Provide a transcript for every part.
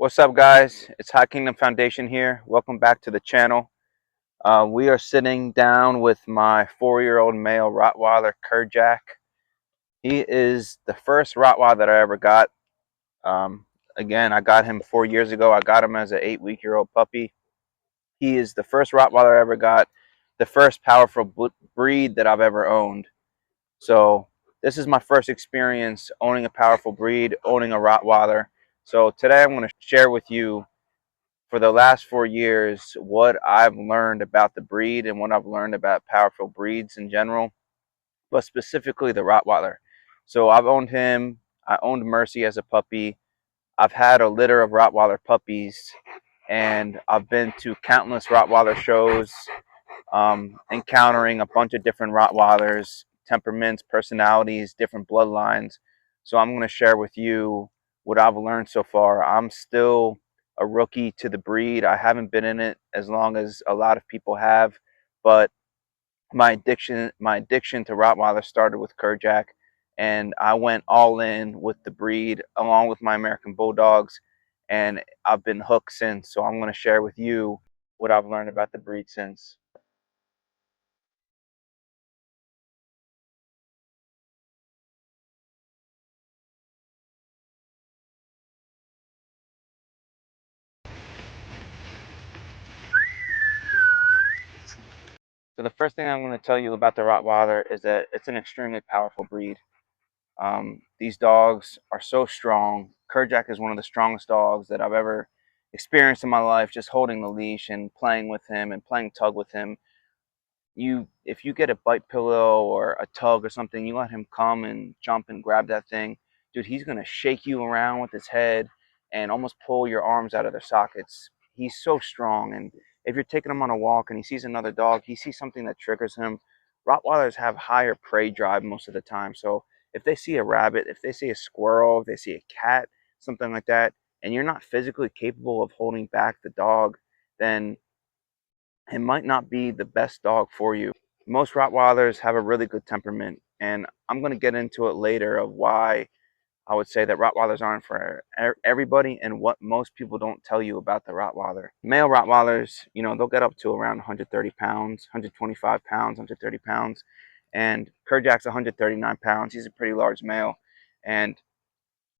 What's up, guys? It's High Kingdom Foundation here. Welcome back to the channel. We are sitting down with my 4-year-old male Rottweiler, Kerjack. He is the first Rottweiler that I ever got. Again, I got him 4 years ago. I got him as an 8-week-old puppy. He is the first Rottweiler I ever got, the first powerful breed that I've ever owned. So this is my first experience owning a powerful breed, owning a Rottweiler. So today I'm going to share with you for the last 4 years what I've learned about the breed and what I've learned about powerful breeds in general, but specifically the Rottweiler. So I've owned him. I owned Mercy as a puppy. I've had a litter of Rottweiler puppies, and I've been to countless Rottweiler shows, encountering a bunch of different Rottweilers, temperaments, personalities, different bloodlines. So I'm going to share with you what I've learned so far. I'm still a rookie to the breed. I haven't been in it as long as a lot of people have, but my addiction to Rottweiler started with Kerjack, and I went all in with the breed along with my American Bulldogs, and I've been hooked since. So I'm going to share with you what I've learned about the breed since. So the first thing I'm going to tell you about the Rottweiler is that it's an extremely powerful breed. These dogs are so strong. Kerjack is one of the strongest dogs that I've ever experienced in my life. Just holding the leash and playing with him and playing tug with him, if you get a bite pillow or a tug or something, you let him come and jump and grab that thing, dude, he's gonna shake you around with his head and almost pull your arms out of their sockets. He's so strong, and if you're taking him on a walk and he sees another dog, he sees something that triggers him. Rottweilers have higher prey drive most of the time, so if they see a rabbit, if they see a squirrel, if they see a cat, something like that, and you're not physically capable of holding back the dog, then it might not be the best dog for you. Most Rottweilers have a really good temperament, and I'm going to get into it later of why I would say that Rottweilers aren't for everybody and what most people don't tell you about the Rottweiler. Male Rottweilers, they'll get up to around 130 pounds, 125 pounds, 130 pounds, and Kerjack's 139 pounds. He's a pretty large male, and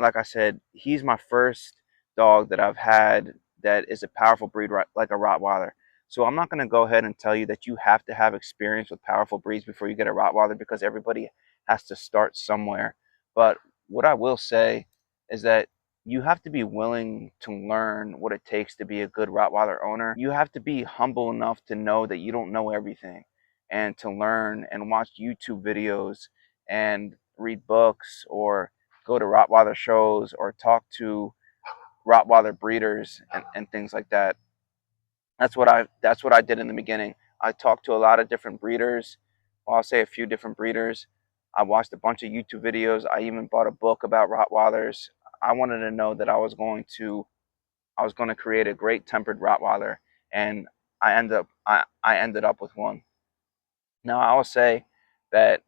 like I said, he's my first dog that I've had that is a powerful breed like a Rottweiler. So I'm not going to go ahead and tell you that you have to have experience with powerful breeds before you get a Rottweiler, because everybody has to start somewhere. But what I will say is that you have to be willing to learn what it takes to be a good Rottweiler owner. You have to be humble enough to know that you don't know everything, and to learn and watch YouTube videos and read books or go to Rottweiler shows or talk to Rottweiler breeders and things like that. That's what I did in the beginning. I talked to a lot of different breeders. Well, I'll say a few different breeders. I watched a bunch of YouTube videos. I even bought a book about Rottweilers. I wanted to know that I was going to create a great tempered Rottweiler, and I ended up with one. Now I will say that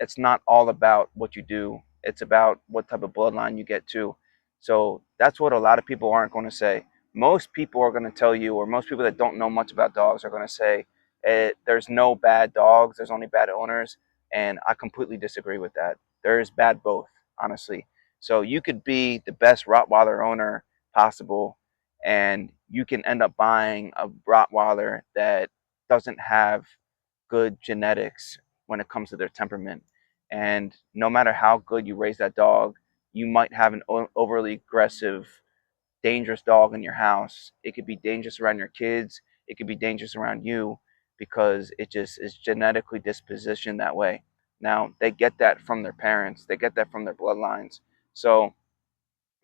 it's not all about what you do. It's about what type of bloodline you get to. So that's what a lot of people aren't going to say. Most people are going to tell you, or most people that don't know much about dogs are going to say, there's no bad dogs, there's only bad owners. And I completely disagree with that. There is bad both, honestly. So you could be the best Rottweiler owner possible, and you can end up buying a Rottweiler that doesn't have good genetics when it comes to their temperament. And no matter how good you raise that dog, you might have an overly aggressive, dangerous dog in your house. It could be dangerous around your kids. It could be dangerous around you, because it just is genetically dispositioned that way. Now, they get that from their parents, they get that from their bloodlines. So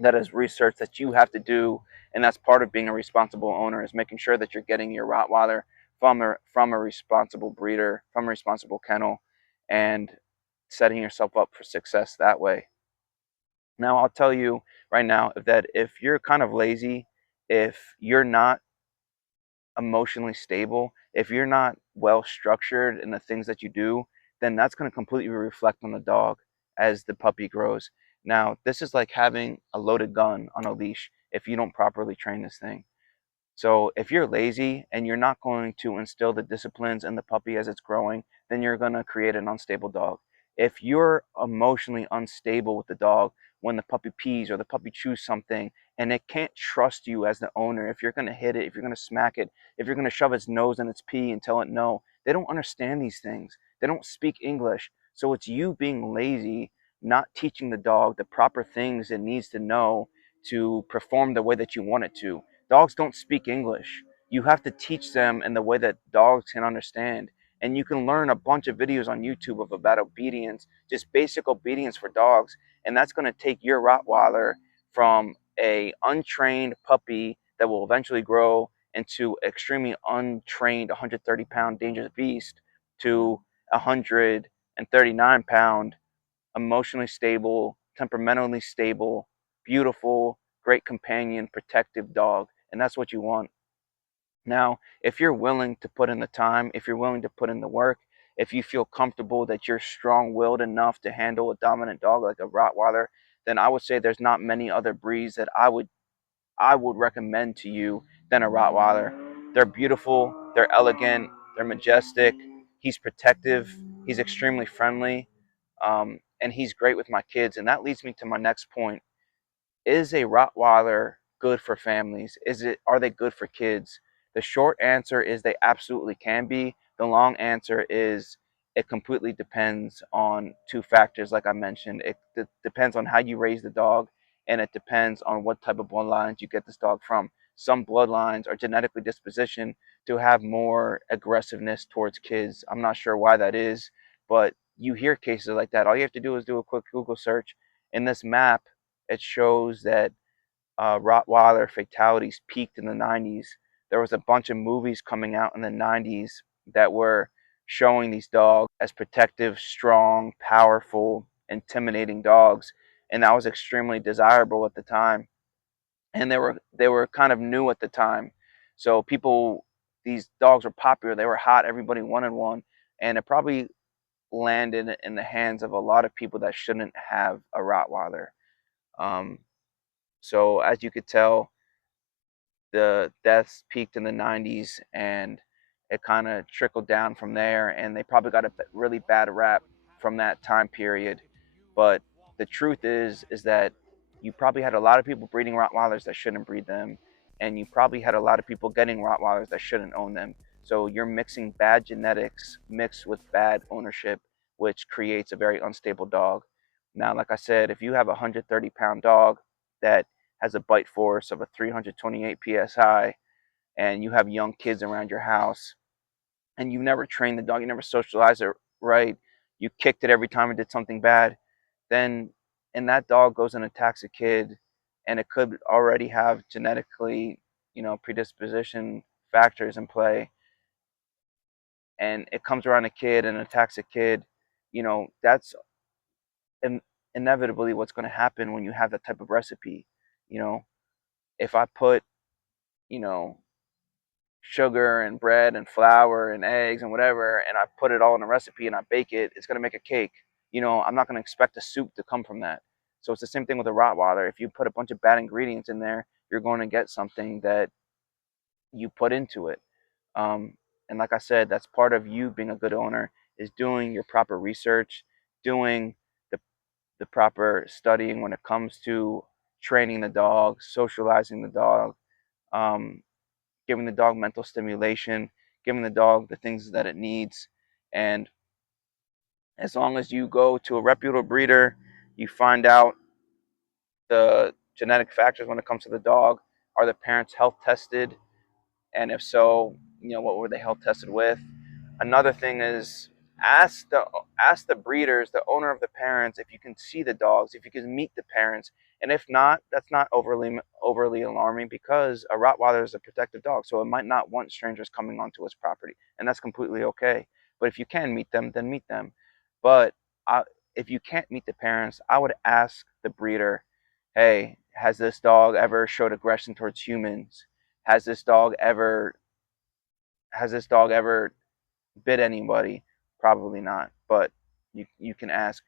that is research that you have to do, and that's part of being a responsible owner, is making sure that you're getting your Rottweiler from a responsible breeder, from a responsible kennel, and setting yourself up for success that way. Now I'll tell you right now that if you're kind of lazy, if you're not emotionally stable, if you're not well structured in the things that you do, then that's going to completely reflect on the dog as the puppy grows. Now, this is like having a loaded gun on a leash. if you don't properly train this thing. So if you're lazy and you're not going to instill the disciplines in the puppy as it's growing, then you're going to create an unstable dog. If you're emotionally unstable with the dog when the puppy pees or the puppy chews something and it can't trust you as the owner, if you're going to hit it, if you're going to smack it, if you're going to shove its nose in its pee and tell it no, they don't understand these things. They don't speak English. So it's you being lazy, not teaching the dog the proper things it needs to know to perform the way that you want it to. Dogs don't speak English. You have to teach them in the way that dogs can understand. And you can learn a bunch of videos on YouTube of about obedience, just basic obedience for dogs. And that's going to take your Rottweiler from a untrained puppy that will eventually grow into extremely untrained 130-pound dangerous beast to a 139-pound emotionally stable, temperamentally stable, beautiful, great companion, protective dog. And that's what you want. Now, if you're willing to put in the time, if you're willing to put in the work, if you feel comfortable that you're strong-willed enough to handle a dominant dog like a Rottweiler, then I would say there's not many other breeds that I would recommend to you than a Rottweiler. They're beautiful, they're elegant, they're majestic. He's protective, he's extremely friendly, and he's great with my kids. And that leads me to my next point. Is a Rottweiler good for families? Are they good for kids? The short answer is they absolutely can be. The long answer is it completely depends on two factors, like I mentioned. It depends on how you raise the dog, and it depends on what type of bloodlines you get this dog from. Some bloodlines are genetically dispositioned to have more aggressiveness towards kids. I'm not sure why that is, but you hear cases like that. All you have to do is do a quick Google search. In this map, it shows that Rottweiler fatalities peaked in the 90s. There was a bunch of movies coming out in the 90s that were showing these dogs as protective, strong, powerful, intimidating dogs, and that was extremely desirable at the time. And they were kind of new at the time, so these dogs were popular. They were hot. Everybody wanted one, and it probably landed in the hands of a lot of people that shouldn't have a Rottweiler. Um, so as you could tell, the deaths peaked in the 90s and it kind of trickled down from there, and they probably got a really bad rap from that time period. But the truth is that you probably had a lot of people breeding Rottweilers that shouldn't breed them, and you probably had a lot of people getting Rottweilers that shouldn't own them. So you're mixing bad genetics mixed with bad ownership, which creates a very unstable dog. Now, like I said, if you have a 130-pound dog that has a bite force of a 328 psi, and you have young kids around your house, and you never trained the dog, you never socialized it right, you kicked it every time it did something bad, then and that dog goes and attacks a kid, and it could already have genetically, predisposition factors in play, and it comes around a kid and attacks a kid, that's in, inevitably what's going to happen when you have that type of recipe. You know, if I put, you know, sugar and bread and flour and eggs and whatever, and I put it all in a recipe and I bake it, it's going to make a cake. I'm not going to expect a soup to come from that. So it's the same thing with a Rottweiler. If you put a bunch of bad ingredients in there, you're going to get something that you put into it. Um, and like I said, that's part of you being a good owner, is doing your proper research, doing the, the proper studying when it comes to training the dog, socializing the dog, um, giving the dog mental stimulation, giving the dog the things that it needs. And as long as you go to a reputable breeder, you find out the genetic factors when it comes to the dog. Are the parents health tested? And if so, what were they health tested with? Another thing is, ask the breeders, the owner of the parents, if you can see the dogs, if you can meet the parents, and if not, that's not overly alarming, because a Rottweiler is a protective dog, so it might not want strangers coming onto its property, and that's completely okay. But if you can meet them, then meet them. But I, if you can't meet the parents, I would ask the breeder, hey, has this dog ever showed aggression towards humans? Has this dog ever has this dog ever bit anybody? Probably not. But you can ask,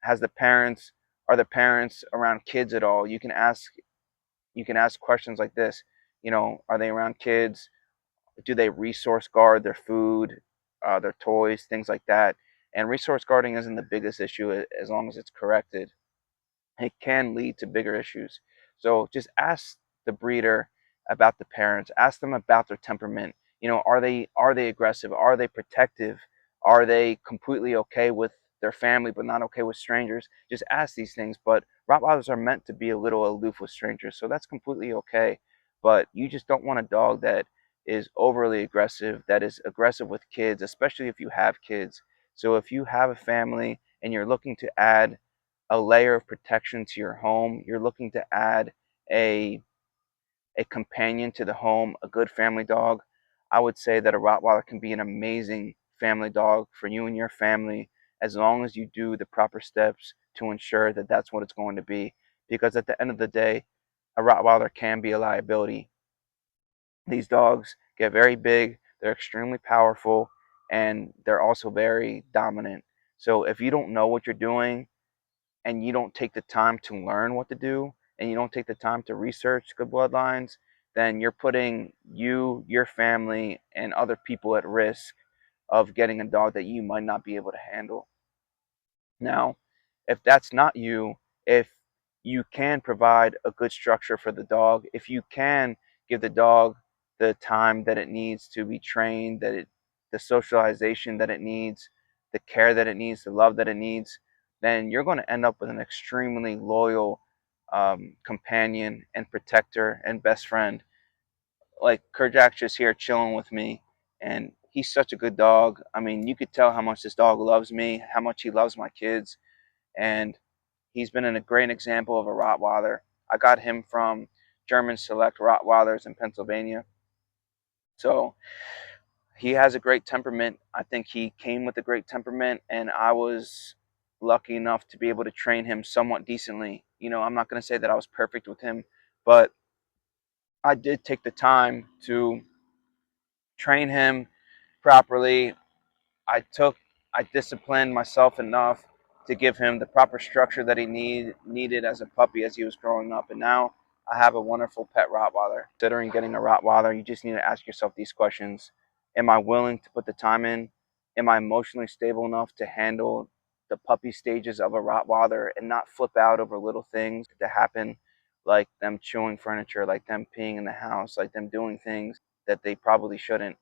has the parents are the parents around kids at all? You can ask You can ask questions like this, are they around kids? Do they resource guard their food, their toys, things like that? And resource guarding isn't the biggest issue as long as it's corrected. It can lead to bigger issues. So just ask the breeder about the parents. Ask them about their temperament. Are they aggressive? Are they protective? Are they completely okay with their family but not okay with strangers? Just ask these things. But Rottweilers are meant to be a little aloof with strangers, so that's completely okay. But you just don't want a dog that is overly aggressive, that is aggressive with kids, especially if you have kids. So if you have a family and you're looking to add a layer of protection to your home, you're looking to add a a companion to the home, a good family dog, I would say that a Rottweiler can be an amazing family dog for you and your family as long as you do the proper steps to ensure that that's what it's going to be. Because at the end of the day, a Rottweiler can be a liability. These dogs get very big, they're extremely powerful, and they're also very dominant. So if you don't know what you're doing, and you don't take the time to learn what to do, and you don't take the time to research good bloodlines, then you're putting you, your family, and other people at risk of getting a dog that you might not be able to handle. Now, if that's not you, if you can provide a good structure for the dog, if you can give the dog the time that it needs to be trained, the socialization that it needs, the care that it needs, the love that it needs, then you're going to end up with an extremely loyal companion and protector and best friend. Like Kerjak's just here chilling with me, and he's such a good dog. I mean, you could tell how much this dog loves me, how much he loves my kids, and he's been a great example of a Rottweiler. I got him from German Select Rottweilers in Pennsylvania. So he has a great temperament. I think he came with a great temperament, and I was lucky enough to be able to train him somewhat decently. I'm not going to say that I was perfect with him, but I did take the time to train him properly. I took I disciplined myself enough to give him the proper structure that he needed as a puppy as he was growing up, and now I have a wonderful pet Rottweiler. Considering getting a Rottweiler, you just need to ask yourself these questions: am I willing to put the time in? Am I emotionally stable enough to handle the puppy stages of a Rottweiler and not flip out over little things that happen, like them chewing furniture, like them peeing in the house, like them doing things that they probably shouldn't?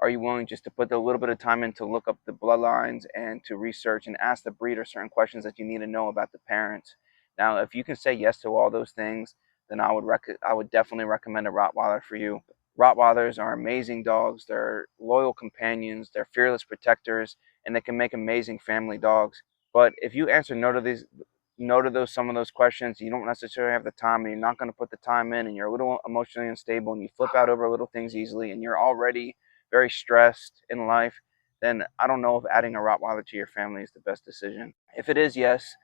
Are you willing just to put a little bit of time in to look up the bloodlines and to research and ask the breeder certain questions that you need to know about the parents? Now, if you can say yes to all those things, then I would definitely recommend a Rottweiler for you. Rottweilers are amazing dogs. They're loyal companions. They're fearless protectors, and they can make amazing family dogs. But if you answer no to those some of those questions, you don't necessarily have the time, and you're not going to put the time in, and you're a little emotionally unstable, and you flip out over little things easily, and you're already very stressed in life, then I don't know if adding a Rottweiler to your family is the best decision. If it is yes,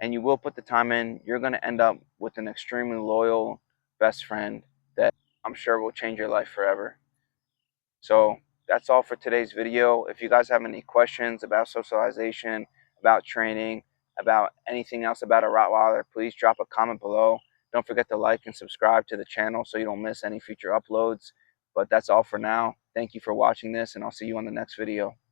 and you will put the time in, you're going to end up with an extremely loyal best friend that I'm sure will change your life forever. So that's all for today's video. If you guys have any questions about socialization, about training, about anything else about a Rottweiler, please drop a comment below. Don't forget to like and subscribe to the channel so you don't miss any future uploads. But that's all for now. Thank you for watching this, and I'll see you on the next video.